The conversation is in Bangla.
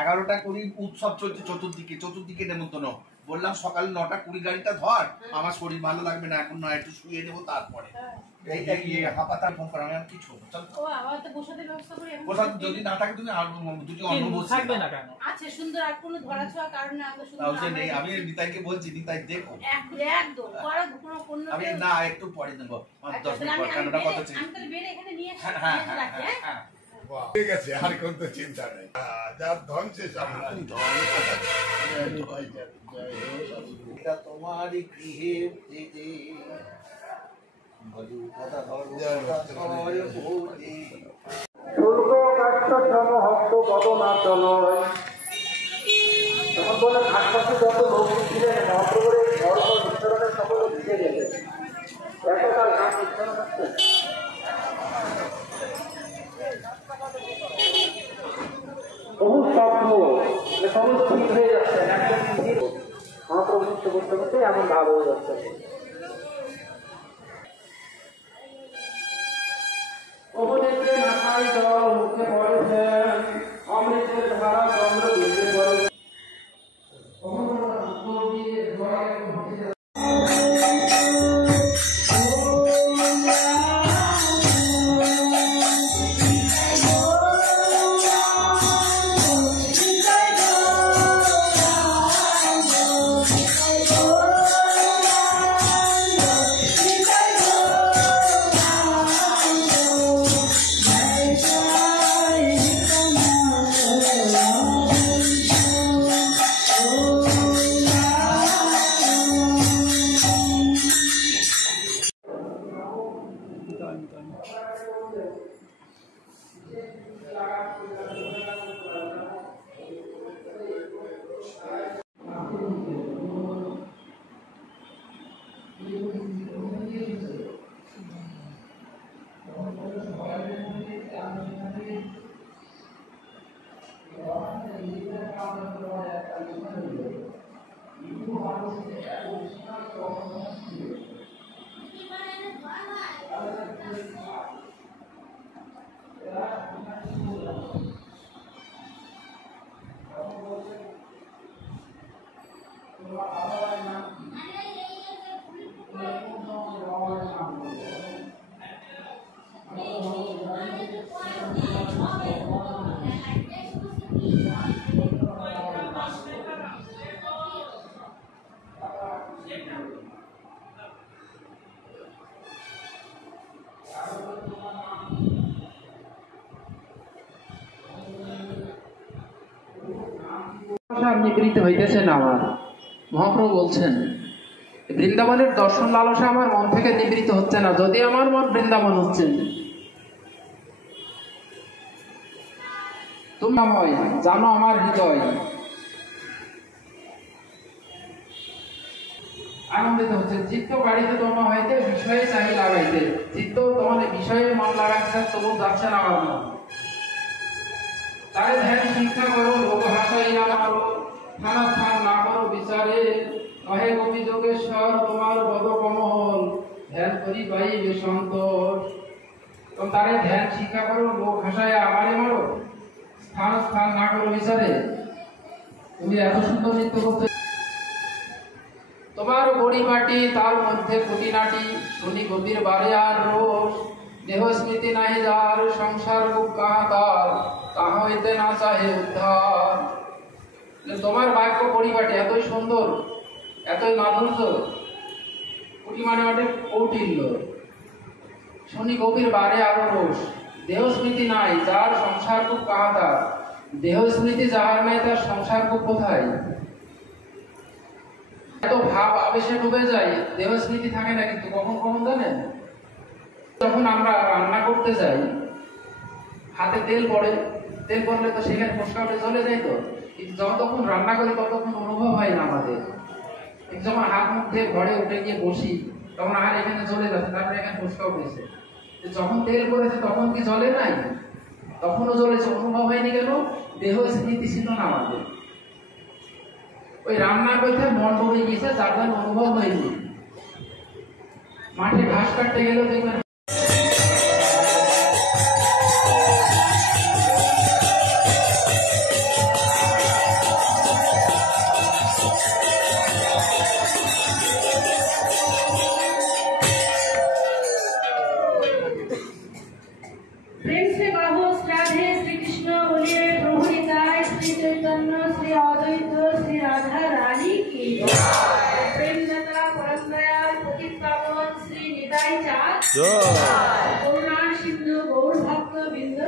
11টা 20 উৎসব চলছে, চতুর্দিকে নেমন্তন্ন। বললাম সকাল 9টা 20 গাড়িটা ধর, আমার শরীর ভালো লাগবে না এখন, নয় একটু শুয়ে নেবো তারপরে। হাঁপাতার ফোন করা, আমি আর কিছু যদি না থাকে তুমি আর দুটি অন্য বসে থাকবে না কেন? আচ্ছা সুন্দর, আর কোনো ধরা ছোঁয়া কারণ না আমরা সুন্দর নেই। আমি নিতাইকে বলছি, নিতাই দেখো একদম কোনো আমি না একটু পরে দেবো 10 মিনিট পর, কারণটা কত ছিল আমি তাহলে বের এখানে নিয়ে আসি। হ্যাঁ ঠিক আছে, আর কোনো চিন্তা নেই। যার ধন সে সামনে ধন। এটা তোমারই গৃহে উঠেছে মধু কথা ধর্ম ভোজে শুল্ক কাষ্ঠ সমহস্ত পদনাচলয়। তখন বলে আশপাশে যত লোক ছিলেন মহাপ্রভুর ধর্ম বিস্তরণের সকল ভিজে গেছে। এতকাল ঘাস বিস্তরণ হচ্ছে, বহু স্বপ্ন সমস্ত ঠিক হয়ে যাচ্ছে, একদম মহাপ্রভু নৃত্য করতে করতে এমন ভাব হয়ে যাচ্ছে। অবনেত্রে মাথায় জল মুখে পড়েছেন, অমৃতের ধারা চন্দ্র দিতে পড়ে। নিবৃত্ত হইতেছেন আমার। মহাপ্রভু বলছেন বৃন্দাবনের দর্শন লালসা আমার মন থেকে নিবৃত্ত হচ্ছে না, যদি আমার মন বৃন্দাবন হচ্ছে। তুমি জানো আমার হৃদয় আনন্দিত হচ্ছে। চিত্ত বাড়িতে তোমার হইতে বিষয়ে চাহি লাগাইতে, চিত্ত তোমার বিষয়ে মন লাগাচ্ছে, তবু যাচ্ছে না আমার মন। তাই ধ্যান শিক্ষা করো, লোক হাসাইয়া মারো, স্থান স্থান না করো বিচারে, নহে গোপী যোগেশ্বর তোমার পদ কমল, ধ্যান করি পাইবে সন্তোষ। তারে ধ্যান শিক্ষা করো, লোক হাসাইয়া আমারে মারো, স্থান স্থান না করো বিচারে। তুমি এত সুন্দর নৃত্য করতে, তোমার বড়ি মাটি তার মধ্যে খুঁটিনাটি, শুনি গভীর বারে আর রোষ, দেহ স্মৃতি নাই যার, সংসার খুব কাহাতার, তাহা হইতে না চাহে উদ্ধার। তোমার বাক্য পরিপাটি এতই সুন্দর, এতই মাধুর্য, কুটি মানে কৌটিল্য, শুনি গভীর বারে আরো রোষ, দেহ স্মৃতি নাই যার, সংসার খুব কাহাতার। দেহ স্মৃতি যাহার নাই তার সংসার খুব কোথায়? এত ভাব আবেশে ডুবে যায়, দেহ স্মৃতি থাকে না। কিন্তু কখন কখন জানেন, যখন আমরা রান্না করতে যাই, হাতে তেল পড়ে, তেল পড়লে তো সেখানে ফোসকা উঠে চলে যায়। তো কিন্তু যতক্ষণ রান্না করি ততক্ষণ অনুভব হয় না আমাদের। যখন হাত মুখ দিয়ে ঘরে উঠে গিয়ে বসি, তখন আর এখানে চলে যাচ্ছে, তারপরে এখানে ফোসকা উঠেছে। যখন তেল পড়েছে তখন কি জ্বলে নাই? তখনও জ্বলেছে, অনুভব হয়নি কেন? দেহ স্মৃতি ছিল না আমাদের। ওই রান্নার মধ্যে মন ডুবে গিয়েছে, যার জন্য অনুভব হয়নি। মাঠে ঘাস কাটতে গেলেও দেখবেন শ্রী নিতাই চাঁদ জয় করুণার সিন্ধু গৌর ভক্ত বৃন্দ